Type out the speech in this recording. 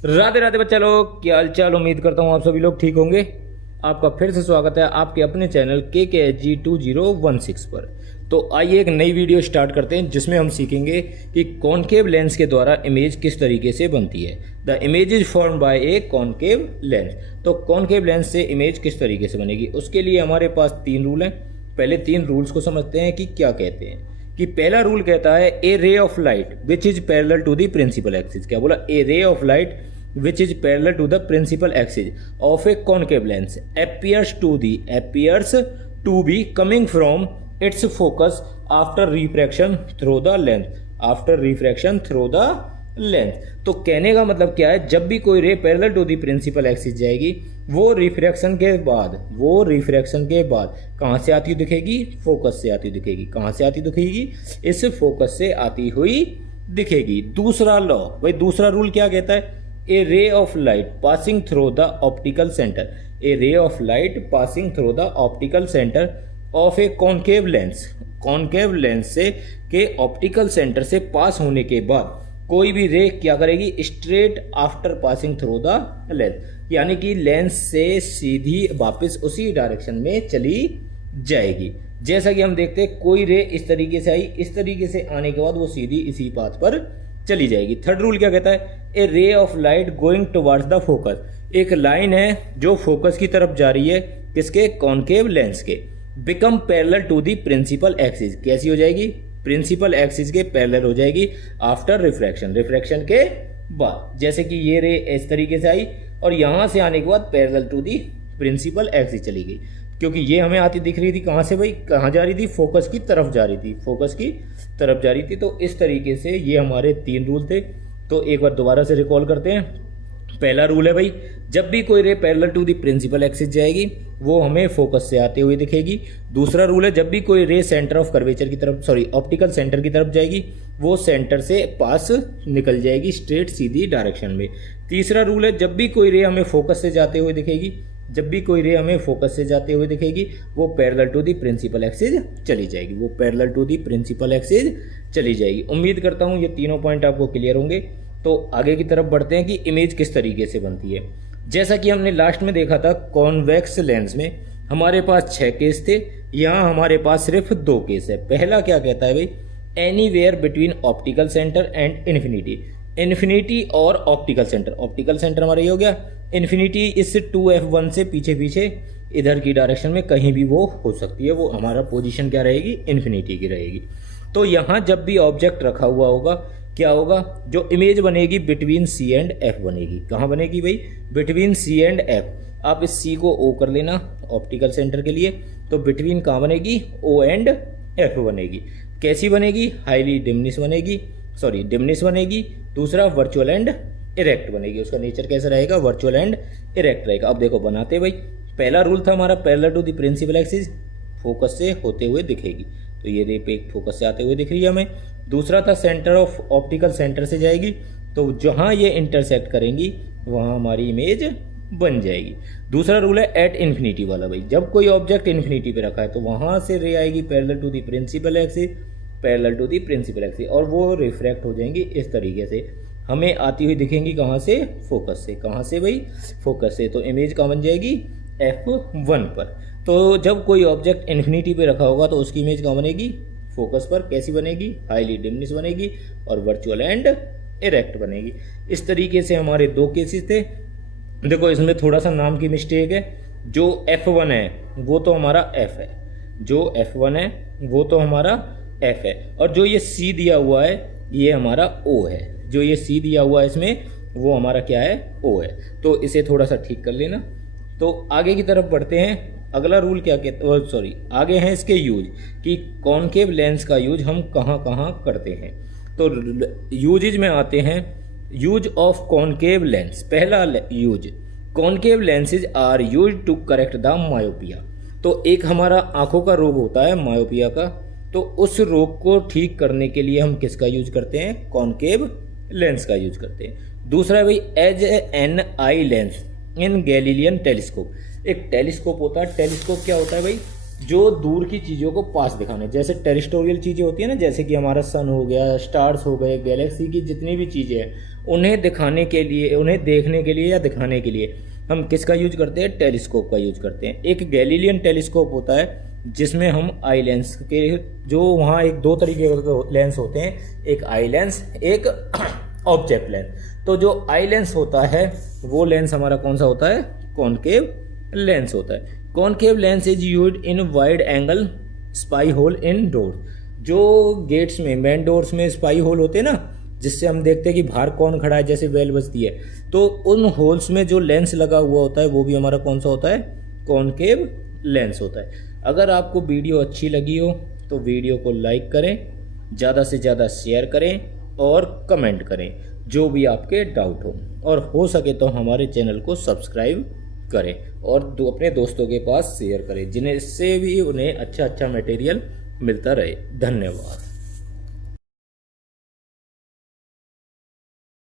राधे राधे बच्चा लोग, क्या हाल चाल। उम्मीद करता हूँ आप सभी लोग ठीक होंगे। आपका फिर से स्वागत है आपके अपने चैनल KKHG2016 पर। तो आइए एक नई वीडियो स्टार्ट करते हैं जिसमें हम सीखेंगे कि कॉनकेव लेंस के द्वारा इमेज किस तरीके से बनती है। The image is form by A concave lens. तो कॉनकेव लेंस से इमेज किस तरीके से बनेगी, उसके लिए हमारे पास 3 रूल हैं। पहले 3 रूल्स को समझते हैं कि क्या कहते हैं। कि पहला रूल कहता है a ray of light which is parallel to the principal axis. क्या बोला? A ray of light which is parallel to the principal axis of a concave lens appears to be coming from its focus after refraction through the lens। तो कहने का मतलब क्या है, जब भी कोई ray parallel to the principal axis जाएगी वो रिफ्रैक्शन के बाद कहाँ से आती हुई दिखेगी? फोकस से आती हुई दिखेगी। कहाँ से आती दिखेगी? इस फोकस से आती हुई दिखेगी। दूसरा लॉ भाई, दूसरा रूल क्या कहता है? A ray of light passing through the optical center of a concave lens से के ऑप्टिकल सेंटर से पास होने के बाद कोई भी रे क्या करेगी? Straight after passing through the lens, यानी कि लेंस से सीधी वापस उसी डायरेक्शन में चली जाएगी। जैसा कि हम देखते हैं कोई रे इस तरीके से आई, इस तरीके से आने के बाद वो सीधी इसी पाथ पर चली जाएगी। थर्ड रूल क्या कहता है? A ray of light going towards the focus, एक लाइन है जो फोकस की तरफ जा रही है, किसके? कॉनकेव लेंस के। Become parallel to the principal axis, कैसी हो जाएगी? प्रिंसिपल एक्सिस के पैरेलल हो जाएगी आफ्टर रिफ्रैक्शन के बाद। जैसे कि ये रे इस तरीके से आई और यहां से आने के बाद parallel to the principal axis चली गई, क्योंकि ये हमें आती दिख रही थी कहाँ से भाई? कहाँ जा रही थी? फोकस की तरफ जा रही थी। तो इस तरीके से ये हमारे 3 रूल थे। तो एक बार दोबारा से रिकॉल करते हैं। पहला रूल है भाई, जब भी कोई ray parallel to the principal axis जाएगी वो हमें फोकस से आते हुए दिखेगी। दूसरा रूल है, जब भी कोई रे सेंटर ऑफ कर्वेचर की तरफ ऑप्टिकल सेंटर की तरफ जाएगी वो सेंटर से पास निकल जाएगी स्ट्रेट सीधी डायरेक्शन में। तीसरा रूल है, जब भी कोई रे हमें फोकस से जाते हुए दिखेगी वो parallel to the principal axis चली जाएगी। उम्मीद करता हूँ ये तीनों पॉइंट आपको क्लियर होंगे। तो आगे की तरफ बढ़ते हैं कि इमेज किस तरीके से बनती है। जैसा कि हमने लास्ट में देखा था, कॉन्वेक्स लेंस में हमारे पास 6 केस थे, यहाँ हमारे पास सिर्फ 2 केस है। पहला क्या कहता है भाई? Anywhere between optical centre and infinity और ऑप्टिकल सेंटर हमारा ये हो गया। इन्फिनिटी इस 2F1 से पीछे इधर की डायरेक्शन में कहीं भी वो हो सकती है, वो हमारा पोजीशन क्या रहेगी? इन्फिनिटी की रहेगी। तो यहाँ जब भी ऑब्जेक्ट रखा हुआ होगा क्या होगा? जो इमेज बनेगी बिटवीन C एंड F बनेगी। कहाँ बनेगी भाई? Between C and F। आप इस C को O कर लेना ऑप्टिकल सेंटर के लिए, तो बिटवीन कहाँ बनेगी? O एंड F बनेगी। कैसी बनेगी? हाईली डिमनिश बनेगी। दूसरा वर्चुअल एंड इरेक्ट बनेगी। उसका नेचर कैसा रहेगा? वर्चुअल एंड इरेक्ट रहेगा। अब देखो बनाते भाई। पहला रूल था हमारा parallel to the principal axis, focus से होते हुए दिखेगी। तो ये रे पे फोकस से आते हुए दिख रही है हमें। दूसरा था सेंटर ऑफ ऑप्टिकल सेंटर से जाएगी, तो जहाँ ये इंटरसेक्ट करेंगी वहाँ हमारी इमेज बन जाएगी। दूसरा रूल है एट इन्फिनिटी वाला भाई, जब कोई ऑब्जेक्ट इन्फिनिटी पे रखा है तो वहाँ से रे आएगी parallel to the principal axis और वो रिफ्रैक्ट हो जाएंगी इस तरीके से, हमें आती हुई दिखेंगी कहाँ से? फोकस से। कहाँ से भाई? फोकस से। तो इमेज कहाँ बन जाएगी? F1 पर। तो जब कोई ऑब्जेक्ट इन्फिनिटी पे रखा होगा तो उसकी इमेज कहाँ बनेगी? फोकस पर। कैसी बनेगी? हाईली डिमनिश बनेगी और वर्चुअल एंड इरेक्ट बनेगी। इस तरीके से हमारे 2 केसेस थे। देखो इसमें थोड़ा सा नाम की मिस्टेक है। जो F1 है वो तो हमारा F है, और जो ये C दिया हुआ है ये हमारा O है। जो ये C दिया हुआ है इसमें वो हमारा क्या है? O है। तो इसे थोड़ा सा ठीक कर लेना। तो आगे की तरफ बढ़ते हैं। अगला रूल क्या कहते आगे हैं इसके यूज, कि कॉनकेव लेंस का यूज हम कहाँ करते हैं। तो यूजेज में आते हैं यूज ऑफ कॉनकेव लेंस। पहला use, concave lenses are use to correct the myopia. तो एक हमारा आंखों का रोग होता है मायोपिया का, तो उस रोग को ठीक करने के लिए हम किसका यूज करते हैं? कॉनकेव लेंस का यूज करते हैं। दूसरा भाई as an eye lens in Galilean telescope. एक टेलीस्कोप होता है। टेलीस्कोप क्या होता है भाई? जो दूर की चीज़ों को पास दिखाने, जैसे टेरिस्टोरियल चीज़ें होती है ना, जैसे कि हमारा सन हो गया, स्टार्स हो गए, गैलेक्सी की जितनी भी चीज़ें हैं उन्हें दिखाने के लिए, उन्हें देखने के लिए या दिखाने के लिए हम किसका यूज करते हैं? टेलीस्कोप का यूज करते हैं। एक गैलीलियन टेलीस्कोप होता है जिसमें हम आई लेंस के, जो वहाँ एक दो तरीके के लेंस होते हैं, एक आई लेंस, एक ऑब्जेक्ट लेंस। तो जो आई लेंस होता है वो लेंस हमारा कौन सा होता है? कॉनकेव लेंस होता है। Concave lens is used in wide angle spy hole in door. जो गेट्स में, मेन डोर्स में स्पाई होल होते हैं ना, जिससे हम देखते हैं कि बाहर कौन खड़ा है, जैसे बेल बजती है, तो उन होल्स में जो लेंस लगा हुआ होता है वो भी हमारा कौन सा होता है? कॉनकेव लेंस होता है। अगर आपको वीडियो अच्छी लगी हो तो वीडियो को लाइक करें, ज़्यादा से ज़्यादा शेयर करें और कमेंट करें जो भी आपके डाउट हो हो सके तो हमारे चैनल को सब्सक्राइब करें और अपने दोस्तों के पास शेयर करें, जिन्हें से भी उन्हें अच्छा अच्छा मटेरियल मिलता रहे। धन्यवाद।